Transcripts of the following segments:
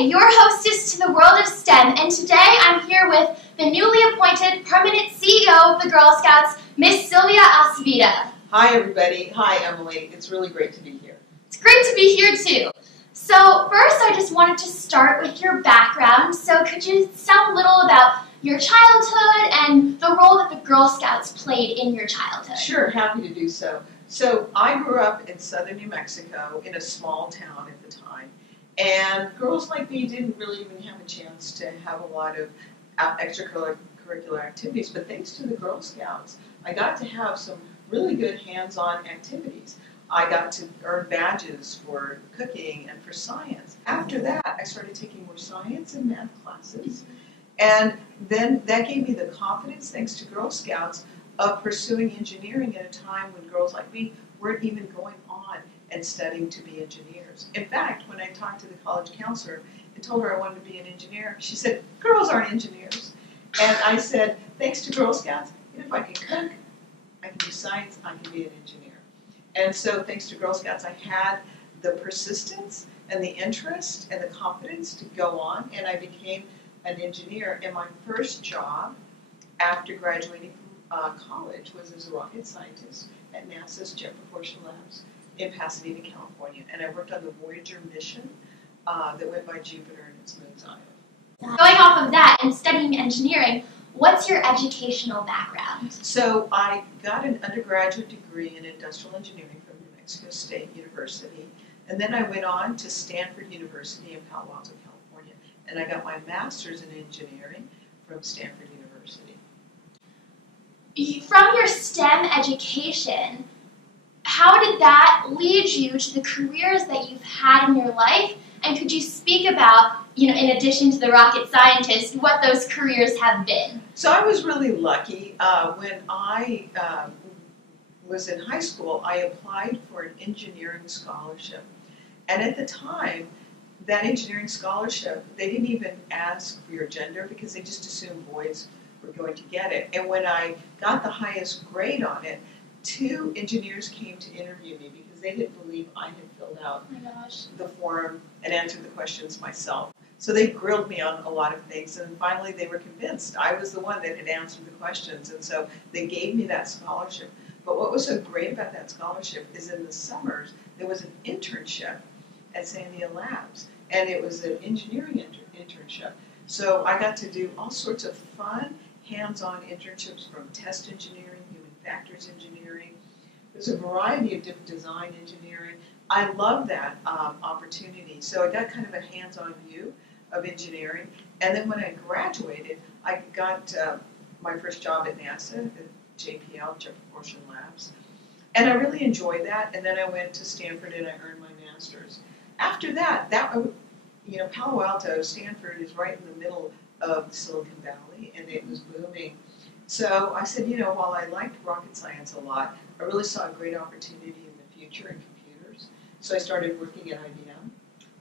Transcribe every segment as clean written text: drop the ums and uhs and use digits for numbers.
Sylvia, your hostess to the world of STEM, and today I'm here with the newly appointed permanent CEO of the Girl Scouts, Miss Sylvia Acevedo. Hi everybody. Hi Emily. It's really great to be here. It's great to be here too. So first I just wanted to start with your background. So could you tell a little about your childhood and the role that the Girl Scouts played in your childhood? Sure, happy to do so. So I grew up in southern New Mexico in a small town at the time. And girls like me didn't really even have a chance to have a lot of extracurricular activities. But thanks to the Girl Scouts, I got to have some really good hands-on activities. I got to earn badges for cooking and for science. After that, I started taking more science and math classes. And then that gave me the confidence, thanks to Girl Scouts, of pursuing engineering at a time when girls like me weren't even going on and studying to be engineers. In fact, when I talked to the college counselor and told her I wanted to be an engineer, she said, girls aren't engineers. And I said, thanks to Girl Scouts, if I can cook, I can do science, I can be an engineer. And so thanks to Girl Scouts, I had the persistence and the interest and the confidence to go on, and I became an engineer. And my first job after graduating from college was as a rocket scientist at NASA's Jet Propulsion Labs in Pasadena, California. And I worked on the Voyager mission that went by Jupiter and its moons Io. Going off of that and studying engineering, what's your educational background? So I got an undergraduate degree in industrial engineering from New Mexico State University. And then I went on to Stanford University in Palo Alto, California. And I got my master's in engineering from Stanford University. From your STEM education, how did that lead you to the careers that you've had in your life? And could you speak about, in addition to the rocket scientist, what those careers have been? So I was really lucky. When I was in high school, I applied for an engineering scholarship. And at the time, that engineering scholarship, they didn't even ask for your gender because they just assumed boys were going to get it. And when I got the highest grade on it, 2 engineers came to interview me because they didn't believe I had filled out the form and answered the questions myself. So they grilled me on a lot of things, and finally they were convinced I was the one that had answered the questions, and so they gave me that scholarship. But what was so great about that scholarship is in the summers there was an internship at Sandia Labs, and it was an engineering internship. So I got to do all sorts of fun, hands-on internships from test engineering, human factors engineering. There's a variety of different design engineering. I love that opportunity. So I got kind of a hands-on view of engineering. And then when I graduated, I got my first job at NASA, at JPL, Jet Propulsion Labs. And I really enjoyed that. And then I went to Stanford and I earned my master's. After that, Palo Alto, Stanford is right in the middle of Silicon Valley, and it was booming. So I said, while I liked rocket science a lot, I really saw a great opportunity in the future in computers. So I started working at IBM,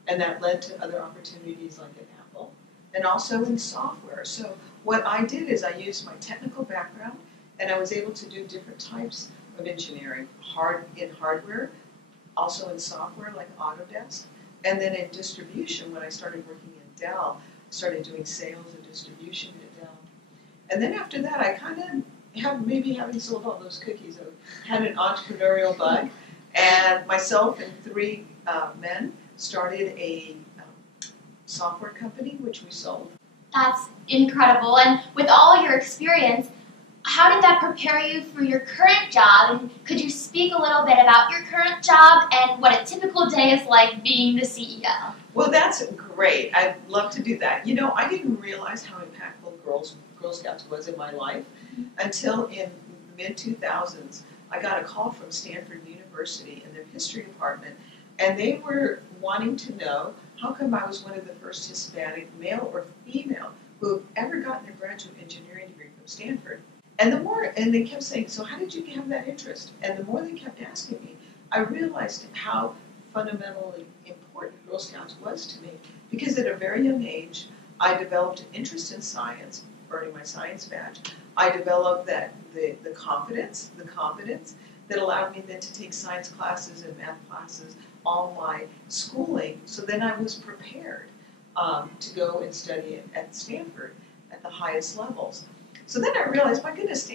and that led to other opportunities like at Apple, and also in software. So what I did is I used my technical background, and I was able to do different types of engineering, in hardware, also in software like Autodesk, and then in distribution, when I started working in Dell, I started doing sales and distribution at Dell. And then after that, I kind of maybe having sold all those cookies, I had an entrepreneurial bug, and myself and 3 men started a software company, which we sold. That's incredible. And with all your experience, how did that prepare you for your current job? And could you speak a little bit about your current job and what a typical day is like being the CEO? Well, that's great. I'd love to do that. I didn't realize how impactful Girl Scouts was in my life until in the mid-2000s. I got a call from Stanford University in their history department, and they were wanting to know how come I was one of the first Hispanic, male or female, who have ever gotten a graduate engineering degree from Stanford. And they kept saying, so how did you have that interest? And the more they kept asking me, I realized how fundamentally important Girl Scouts was to me. Because at a very young age, I developed an interest in science, earning my science badge. I developed the confidence that allowed me then to take science classes and math classes, all my schooling, so then I was prepared to go and study at Stanford at the highest levels. So then I realized, my goodness,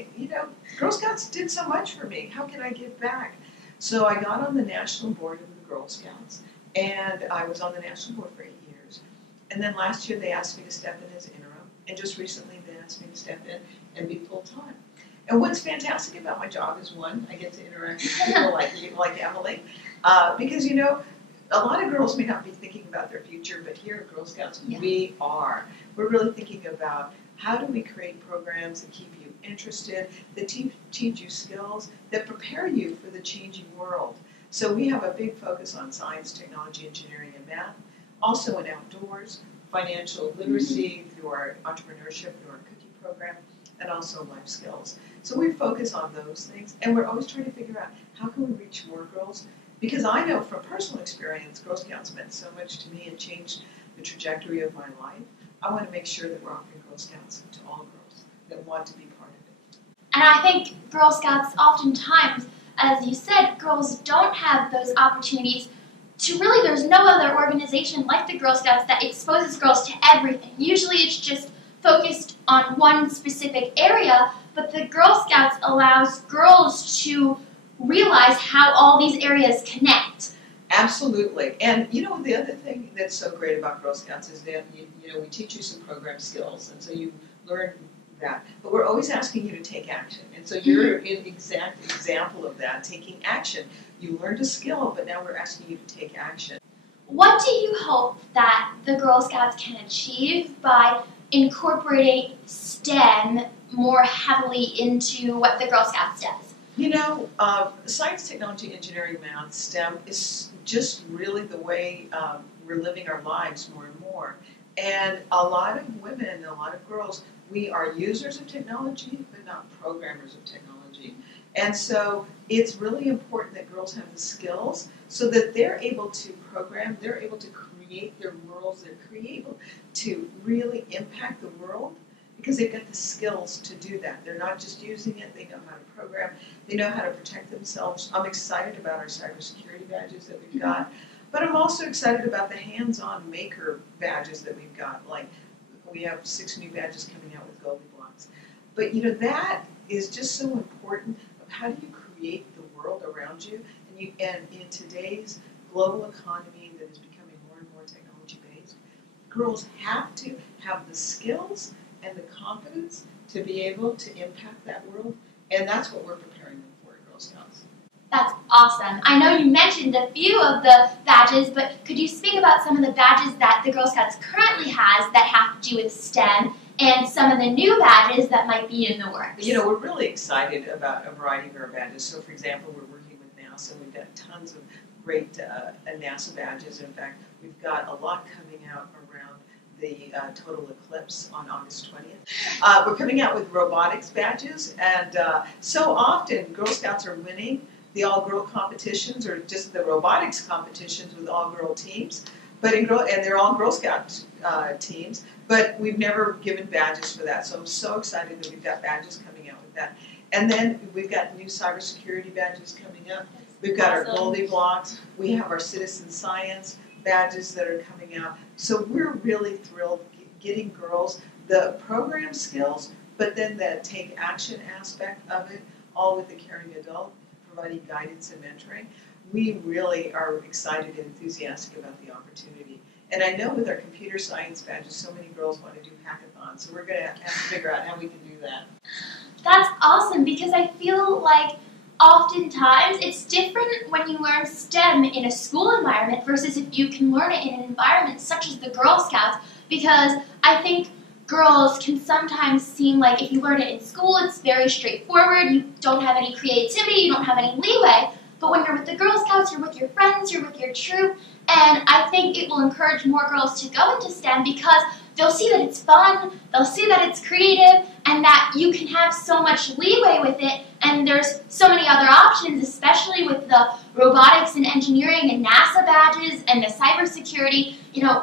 Girl Scouts did so much for me. How can I give back? So I got on the national board of the Girl Scouts, and I was on the national board for 8 years. And then last year they asked me to step in as interim, and just recently they asked me to step in and be full-time. And what's fantastic about my job is, one, I get to interact with people like you, like Emily, because, a lot of girls may not be thinking about their future, but here at Girl Scouts, we are. We're really thinking about how do we create programs that keep you interested, that teach you skills, that prepare you for the changing world. So we have a big focus on science, technology, engineering, and math, also in outdoors, financial literacy through our entrepreneurship, through our cookie program, and also life skills. So we focus on those things, and we're always trying to figure out how can we reach more girls. Because I know from personal experience, Girl Scouts meant so much to me and changed the trajectory of my life. I want to make sure that we're offering Girl Scouts to all girls that want to be part of it. And I think Girl Scouts oftentimes, as you said, girls don't have those opportunities to really, there's no other organization like the Girl Scouts that exposes girls to everything. Usually it's just focused on one specific area, but the Girl Scouts allows girls to realize how all these areas connect. Absolutely. And the other thing that's so great about Girl Scouts is that we teach you some program skills, and so you learn that. But we're always asking you to take action. And so you're an exact example of that, taking action. You learned a skill, but now we're asking you to take action. What do you hope that the Girl Scouts can achieve by incorporating STEM more heavily into what the Girl Scouts does? Science, technology, engineering, math, STEM is just really the way we're living our lives more and more. And a lot of women, a lot of girls, we are users of technology, but not programmers of technology. And so it's really important that girls have the skills so that they're able to program, they're able to create their worlds, they're able to really impact the world, because they've got the skills to do that. They're not just using it, they know how to program, they know how to protect themselves. I'm excited about our cybersecurity badges that we've got, but I'm also excited about the hands-on maker badges that we've got. Like, we have 6 new badges coming out with Goldie Blocks. But that is just so important of how do you create the world around you, and in today's global economy that is becoming more and more technology-based, girls have to have the skills and the confidence to be able to impact that world, and that's what we're preparing them for at Girl Scouts. That's awesome. I know you mentioned a few of the badges, but could you speak about some of the badges that the Girl Scouts currently has that have to do with STEM, and some of the new badges that might be in the works? We're really excited about a variety of our badges. So, for example, we're working with NASA. We've got tons of great NASA badges. In fact, we've got a lot coming out around the total eclipse on August 20th. We're coming out with robotics badges, and so often Girl Scouts are winning the all-girl competitions or just the robotics competitions with all-girl teams, and they're all Girl Scout teams, but we've never given badges for that, so I'm so excited that we've got badges coming out with that. And then we've got new cybersecurity badges coming up. We've got our Goldie Blocks. We have our citizen science badges that are coming out. So we're really thrilled getting girls the program skills, but then the take action aspect of it, all with the caring adult, providing guidance and mentoring. We really are excited and enthusiastic about the opportunity. And I know with our computer science badges, so many girls want to do hackathons, so we're going to have to figure out how we can do that. That's awesome, because I feel like oftentimes it's different when you learn STEM in a school environment versus if you can learn it in an environment such as the Girl Scouts, because I think girls can sometimes seem like if you learn it in school, it's very straightforward, you don't have any creativity, you don't have any leeway, but when you're with the Girl Scouts, you're with your friends, you're with your troop, and I think it will encourage more girls to go into STEM because they'll see that it's fun, they'll see that it's creative, and that you can have so much leeway with it, and there's so many other options, especially with the robotics and engineering and NASA badges and the cybersecurity,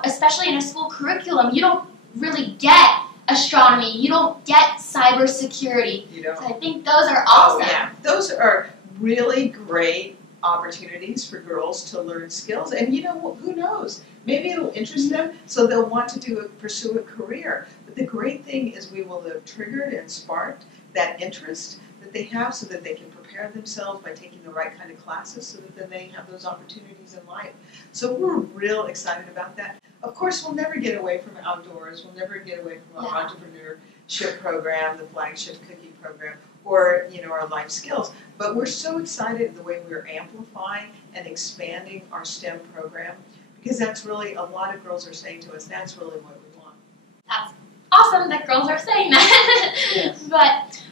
especially in a school curriculum, you don't really get astronomy, you don't get cybersecurity. So I think those are awesome. Oh, yeah. Those are really great opportunities for girls to learn skills, and who knows? Maybe it'll interest them, so they'll want to pursue a career. But the great thing is we will have triggered and sparked that interest that they have, so that they can prepare themselves by taking the right kind of classes, so that then they have those opportunities in life. So we're real excited about that. Of course, we'll never get away from outdoors. We'll never get away from our entrepreneurship program, the flagship cookie program, or our life skills. But we're so excited the way we're amplifying and expanding our STEM program, because that's really, a lot of girls are saying to us, that's really what we want. That's awesome that girls are saying that. Yes. But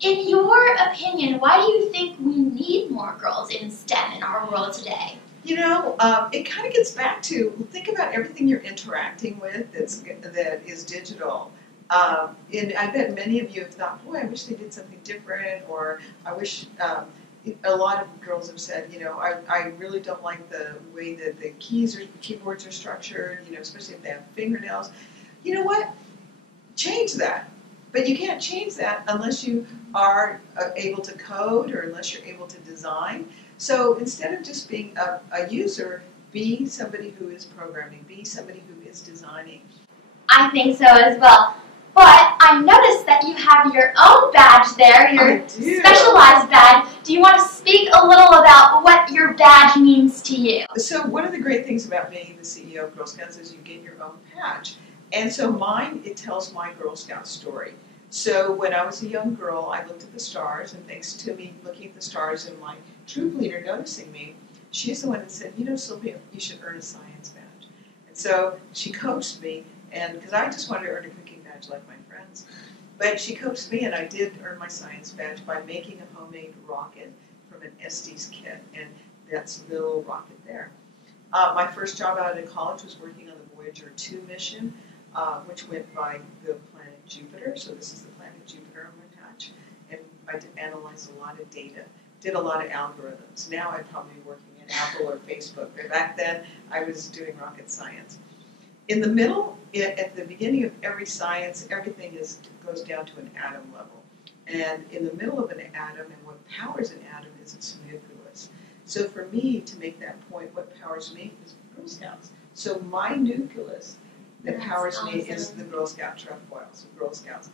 in your opinion, why do you think we need more girls in STEM in our world today? It kind of gets back to, think about everything you're interacting with that is digital. And I bet many of you have thought, boy, I wish they did something different, or I wish, a lot of girls have said, I really don't like the way that the keyboards are structured, especially if they have fingernails. You know what? Change that. But you can't change that unless you are able to code, or unless you're able to design. So instead of just being a user, be somebody who is programming, be somebody who is designing. I think so as well. But I noticed that you have your own badge there, your specialized badge. Do you want to speak a little about what your badge means to you? So one of the great things about being the CEO of Girl Scouts is you get your own badge. And so mine, it tells my Girl Scout story. So when I was a young girl, I looked at the stars, and thanks to me looking at the stars and my troop leader noticing me, she's the one that said, Sylvia, you should earn a science badge. And so she coached me, and because I just wanted to earn a cooking badge like my friends. But she coached me, and I did earn my science badge by making a homemade rocket from an Estes kit, and that's the little rocket there. My first job out of college was working on the Voyager 2 mission, which went by the planet Jupiter. So this is the planet Jupiter on my patch. And I analyzed a lot of data, did a lot of algorithms. Now I'd probably be working at Apple or Facebook. But back then, I was doing rocket science. In the middle, at the beginning of every science, everything goes down to an atom level. And in the middle of an atom, and what powers an atom is its nucleus. So for me to make that point, what powers me is Girl Scouts. So my nucleus that powers me is the Girl Scout trefoil, so Girl Scouts.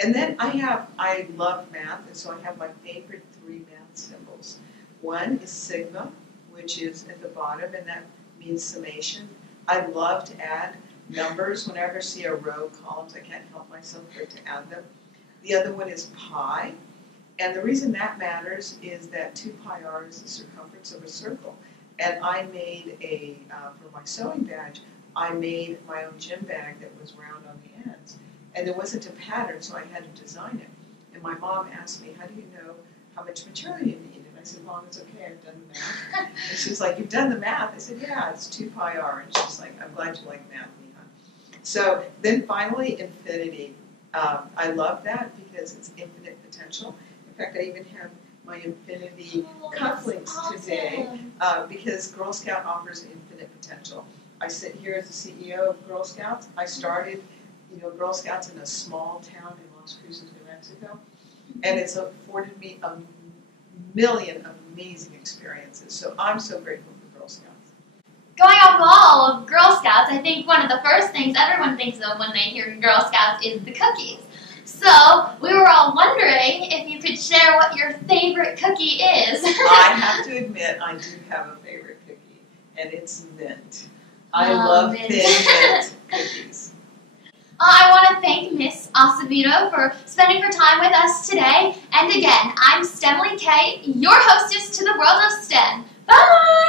And then I love math, and so I have my favorite 3 math symbols. One is sigma, which is at the bottom, and that means summation. I love to add numbers. Whenever I see a row of columns, I can't help myself but to add them. The other one is pi, and the reason that matters is that 2 pi r is the circumference of a circle. And I made for my sewing badge, I made my own gym bag that was round on the ends. And there wasn't a pattern, so I had to design it. And my mom asked me, how do you know how much material you need? And I said, Mom, it's okay, I've done the math. And she's like, you've done the math? I said, yeah, it's 2 pi r. And she's like, I'm glad you like math, Neha. So then finally, infinity. I love that because it's infinite potential. In fact, I even have my infinity cufflinks today because Girl Scout offers infinite potential. I sit here as the CEO of Girl Scouts. I started, Girl Scouts in a small town in Las Cruces, New Mexico, and it's afforded me a million amazing experiences. So I'm so grateful for Girl Scouts. Going off the wall of Girl Scouts, I think one of the first things everyone thinks of when they hear Girl Scouts is the cookies. So we were all wondering if you could share what your favorite cookie is. I have to admit, I do have a favorite cookie, and it's mint. I love thin mint cookies. I want to thank Miss Acevedo for spending her time with us today. And again, I'm STEMilyK, your hostess to the world of STEM. Bye!